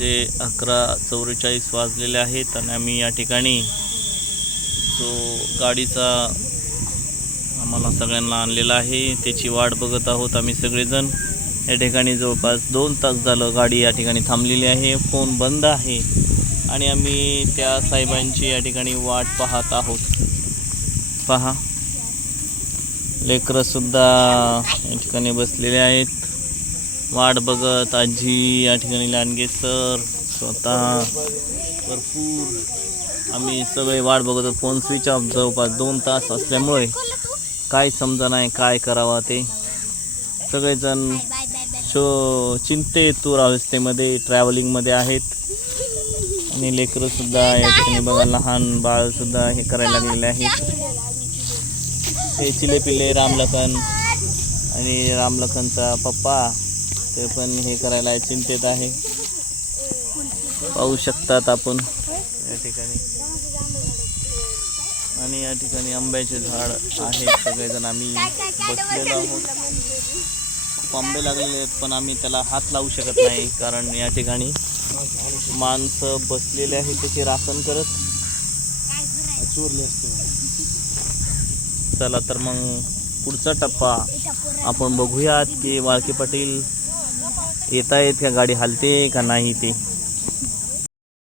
दुपारचे 11:44 वाजलेले आहेत आणि आम्ही या ठिकाणी जो गाडीचा आम्हाला सगळ्यांना आणलेला आहे त्याची वाट बघत आहोत आम्ही सगळेजण। या ठिकाणी जवळपास 2 तास झालं गाडी या ठिकाणी थांबलेली आहे, फोन बंद आहे आणि आम्ही त्या साहेबांची या ठिकाणी वाट पाहत आहोत। पहा लेकरंसुद्धा या ठिकाणी बसलेले आहेत वाट बघत। आजी या ठिकाणी लांडगे सर स्वतः भरपूर आम्ही सगळे वाट बघतो। फोन स्विच ऑफ जवळपास 2 तास असल्यामुळे काय समजा नाही काय करावं ते। सगळेजण चिंतेतूर अवस्थेमध्ये ट्रॅव्हलिंगमध्ये आहेत आणि लेकरंसुद्धा या ठिकाणी बघा लहान बाळसुद्धा हे करायला लागलेले आहेत। हे चिलेपिल्ले रामलखन आणि रामलखनचा पप्पा ते पण हे करायला चिंतेत आहे, पाहू शकतात आपण या ठिकाणी। आणि या ठिकाणी आंब्याचे झाड आहेत, सगळेजण आम्ही बसलेलो आहोत। खूप आंबे लागलेले आहेत पण आम्ही त्याला हात लावू शकत नाही कारण या ठिकाणी माणसं बसलेले आहेत त्याची राखण करत। चला तर मग पुढचा टप्पा आपण बघूयात की वाळके पाटील येत आहेत का, गाडी हलते का नाही ते।